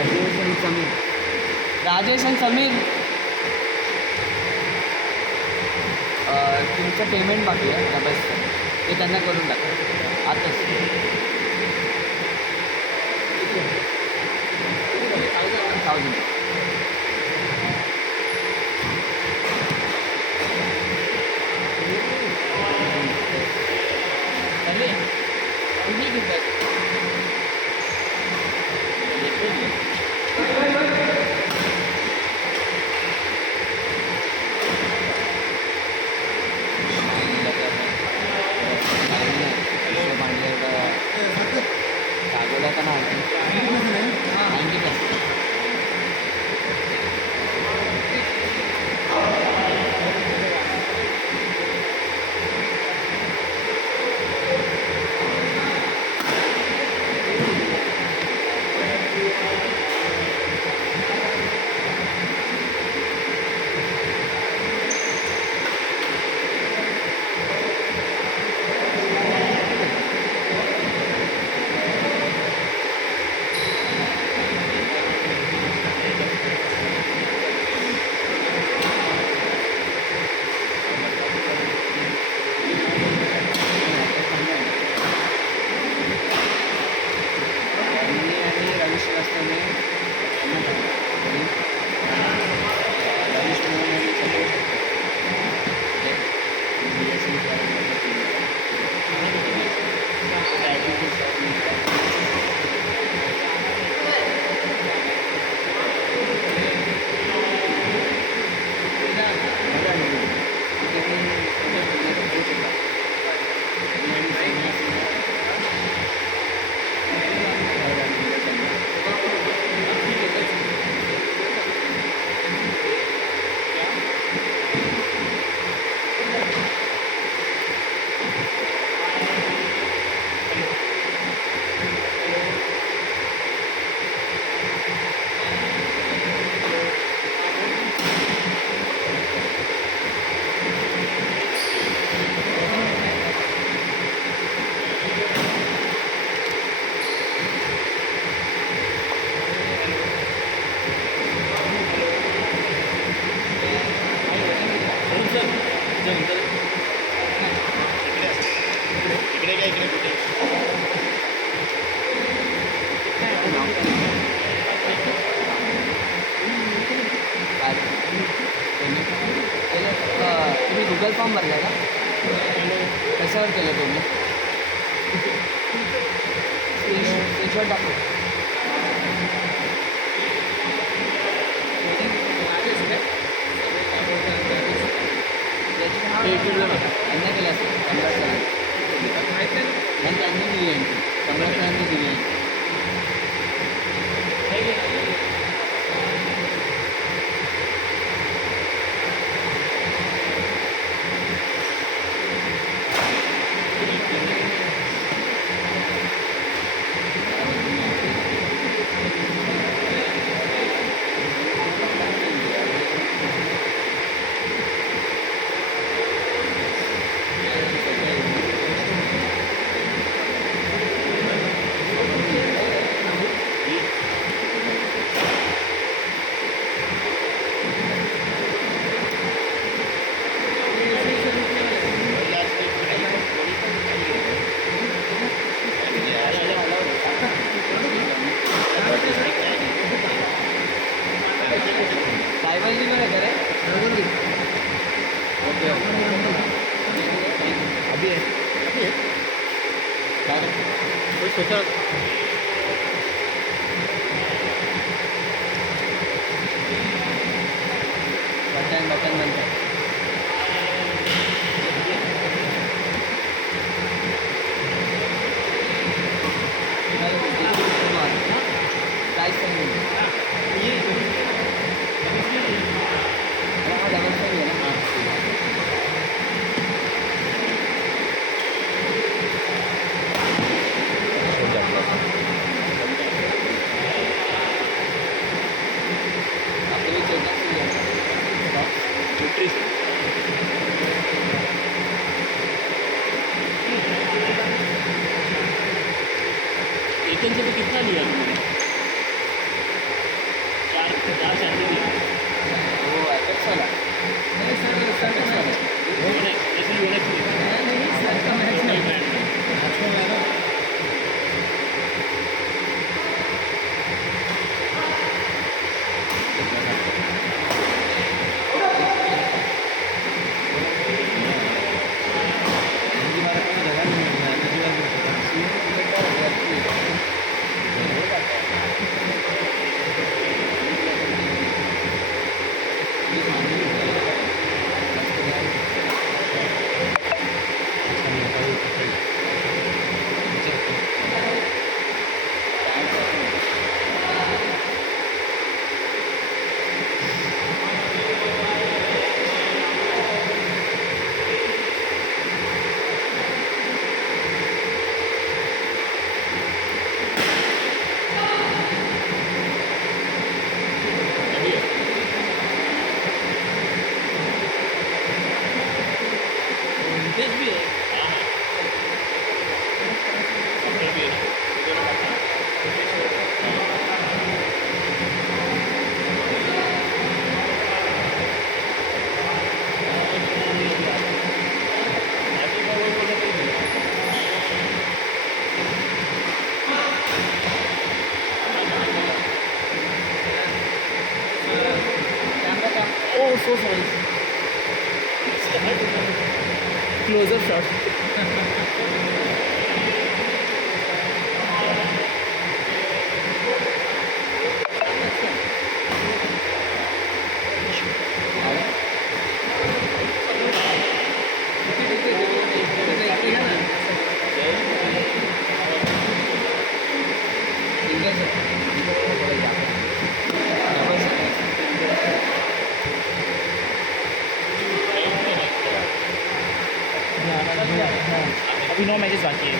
राजेश आणि समीर. राजेश आणि समीर, तुमचं पेमेंट बाकी आहे डबल्सचं, ते त्यांना करून टाका आताच. 1000. जागोला का नाही 90%. तुम्ही गुगल फॉर्म भरला का? कशावर केलं तुम्ही? स्क्रीनशॉट दाखव. त्यांना केलं असेल कमला सरांनी, आणि त्यांनी दिली एंट्री, कमला सरांनी दिली एंट्री. बटन नंतर काय सांगेल एकन से तो कितना लिया तुमने? हो अपेक्स वाला नहीं सर सर का मैच नहीं सर का मैच नहीं तेज भी है Oh, so sorry. Closer shot. अभी 9 मैचेस बाकी है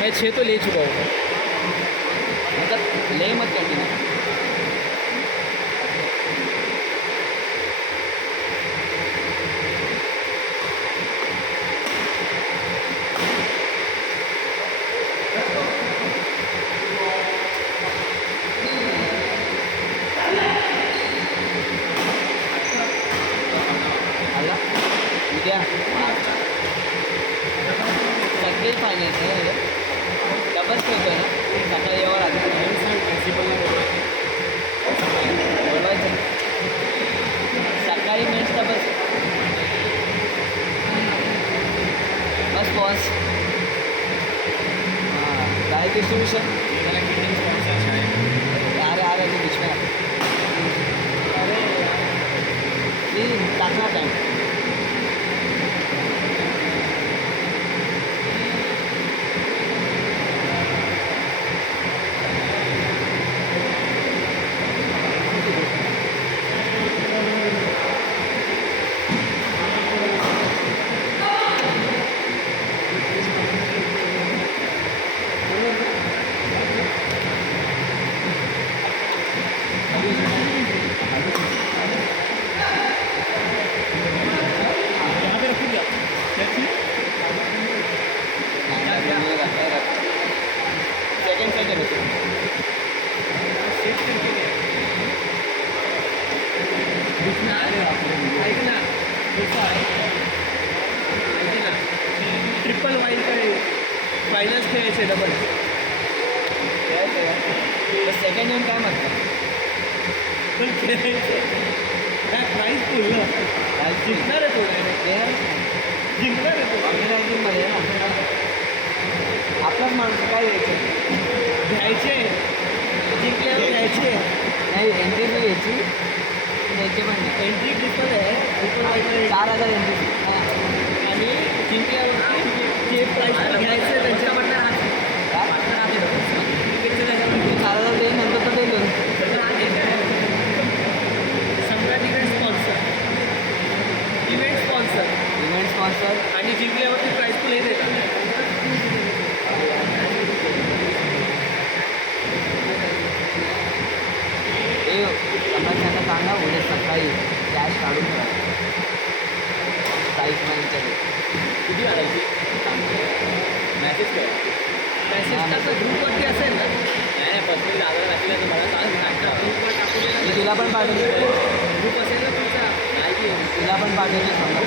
मैं 6 तो ले चुका हूँ. मतलब ले मत कंटिन्यू आला उद्या सगळे फायनल आहे डबल खेळतोय ना सकाळी यावं लागेल बोलवायचं सकाळी मॅच डबल बस बॉस हाँ गाय डिस्ट्रीब्यूशन आ रहे थे बीच में अरे ये टाकना टाइम यहाँ पे रखूँ क्या सेकंड सेकंड होतो ऐक ना ट्रिपल वाईल्ड काय फायनल्स खेळायचे डबल. सेकंड येऊन काय म्हटलं पण खेळायचं काय प्राईज बोललं जिंकणार आहे थोडं जिंकणार आहे थोडं आम्ही रँकिंगमध्ये आहे ना आपलाच माणूस काय द्यायचं घ्यायचे जिंकल्यावर घ्यायचे. नाही एंट्री फी घ्यायची द्यायची पण नाही एंट्री ट्रिपल आहे ट्रिपल वाईल्ड 4,000 एंट्री फी आणि जिंकल्यावरती जे प्राईज घ्यायचं आहे त्यांच्याकडनं राहते क्रिकेटचं त्याच्यामध्ये 4,000 देईन नंतर तर देईल सम्राट इव्हेंट स्पॉन्सर इव्हेंट स्पॉन्सर आणि जिंकल्यावरती प्राईज फुल हे देतात. हे समजच्यांना सांगा उद्या सकाळी कॅश काढून ठेवा प्राईस मनीच्या किती वाढायची मॅसेज काय मेसेज टाकलं ग्रुपवरती असेल ना. नाही पर्सनली दादा टाकलं तर मला सांग ना. ग्रुपवर टाकलेलं मी तुला पण पाठवली ग्रुप असेल ना तुमचा. तुला पण पाठवली समजा